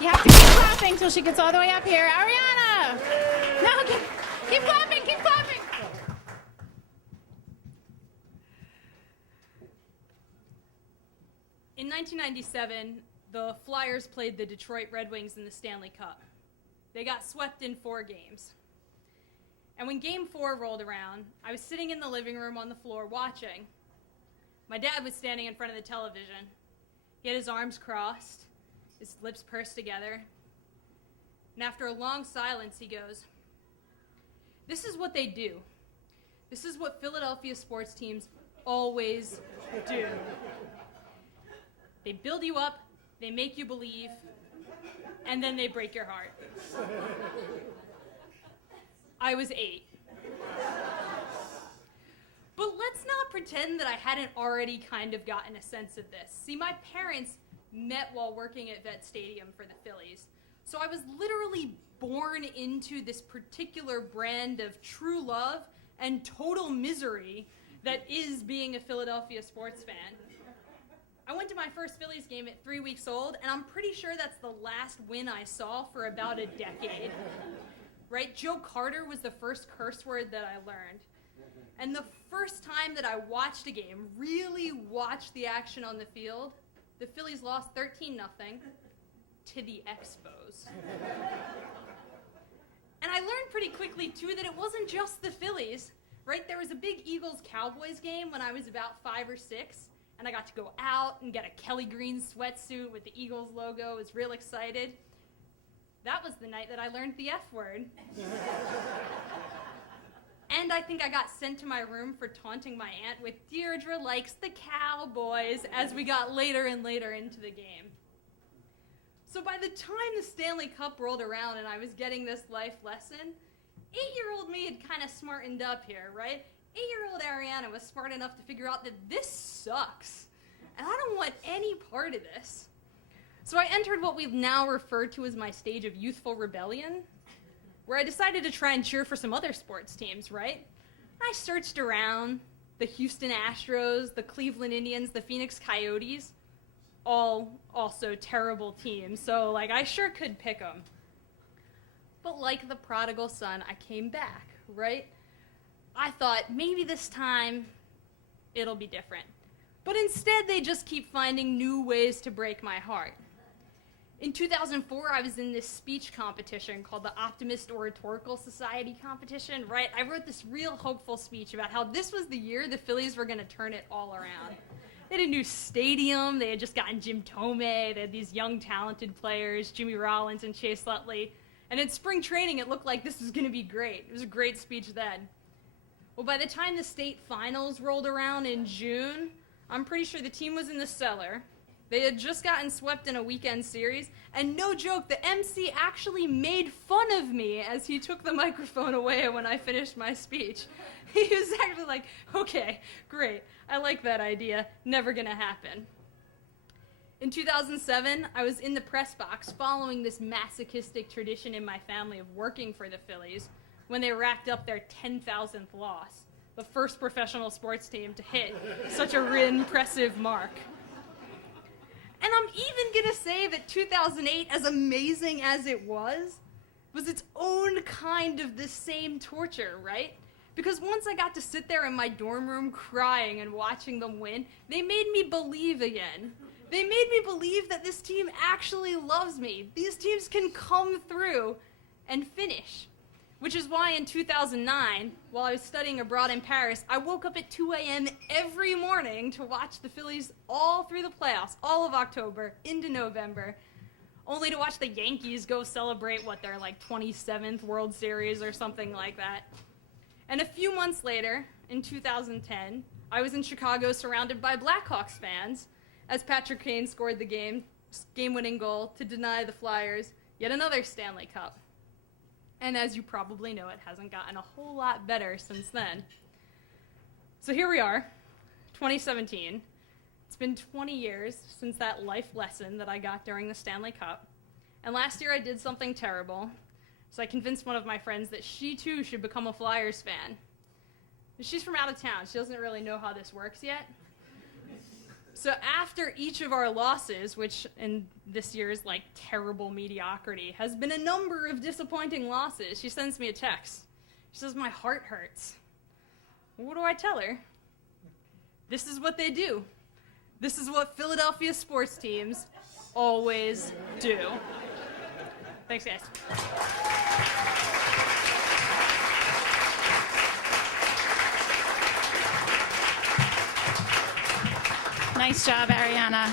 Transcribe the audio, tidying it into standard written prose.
You have to keep clapping till she gets all the way up here. Arianna! No, keep clapping, keep clapping. In 1997, the Flyers played the Detroit Red Wings in the Stanley Cup. They got swept in 4 games. And when Game 4 rolled around, I was sitting in the living room on the floor watching. My dad was standing in front of the television. He had his arms crossed, his lips pursed together. And after a long silence, he goes, "This is what they do. This is what Philadelphia sports teams always do. They build you up, they make you believe, and then they break your heart." I was 8. But let's not pretend that I hadn't already kind of gotten a sense of this. See, my parents met while working at Vet Stadium for the Phillies. So I was literally born into this particular brand of true love and total misery that is being a Philadelphia sports fan. I went to my first Phillies game at 3 weeks old, and I'm pretty sure that's the last win I saw for about a decade. Right? Joe Carter was the first curse word that I learned. And the first time that I watched a game, really watched the action on the field, the Phillies lost 13-0 to the Expos. And I learned pretty quickly, too, that it wasn't just the Phillies, right? There was a big Eagles-Cowboys game when I was about 5 or 6, and I got to go out and get a Kelly Green sweatsuit with the Eagles logo. I was real excited. That was the night that I learned the F word. And I think I got sent to my room for taunting my aunt with "Deirdre likes the Cowboys" as we got later and later into the game. So by the time the Stanley Cup rolled around and I was getting this life lesson, 8-year-old me had kind of smartened up here, right? 8-year-old Arianna was smart enough to figure out that this sucks, and I don't want any part of this. So I entered what we've now referred to as my stage of youthful rebellion, where I decided to try and cheer for some other sports teams, right? I searched around the Houston Astros, the Cleveland Indians, the Phoenix Coyotes, all also terrible teams, so I sure could pick them. But like the prodigal son, I came back, right? I thought maybe this time it'll be different. But instead they just keep finding new ways to break my heart. In 2004, I was in this speech competition called the Optimist Oratorical Society competition, right? I wrote this real hopeful speech about how this was the year the Phillies were going to turn it all around. They had a new stadium, they had just gotten Jim Thome, they had these young talented players, Jimmy Rollins and Chase Utley, and in spring training it looked like this was going to be great. It was a great speech then. Well, by the time the state finals rolled around in June, I'm pretty sure the team was in the cellar. They had just gotten swept in a weekend series, and no joke, the MC actually made fun of me as he took the microphone away when I finished my speech. He was actually like, "Okay, great, I like that idea, never gonna happen." In 2007, I was in the press box following this masochistic tradition in my family of working for the Phillies when they racked up their 10,000th loss, the first professional sports team to hit such a impressive mark. And I'm even going to say that 2008, as amazing as it was its own kind of the same torture, right? Because once I got to sit there in my dorm room crying and watching them win, they made me believe again. They made me believe that this team actually loves me. These teams can come through and finish. Which is why in 2009, while I was studying abroad in Paris, I woke up at 2 a.m. every morning to watch the Phillies all through the playoffs, all of October into November, only to watch the Yankees go celebrate, their 27th World Series or something like that. And a few months later, in 2010, I was in Chicago surrounded by Blackhawks fans as Patrick Kane scored the game-winning goal to deny the Flyers yet another Stanley Cup. And as you probably know, it hasn't gotten a whole lot better since then. So here we are, 2017. It's been 20 years since that life lesson that I got during the Stanley Cup. And last year I did something terrible. So I convinced one of my friends that she too should become a Flyers fan. She's from out of town. She doesn't really know how this works yet. So after each of our losses, which in this year's like terrible mediocrity has been a number of disappointing losses, she sends me a text. She says, my heart hurts. What do I tell her? This is what they do. This is what Philadelphia sports teams always do. Thanks, guys. Nice job, Arianna.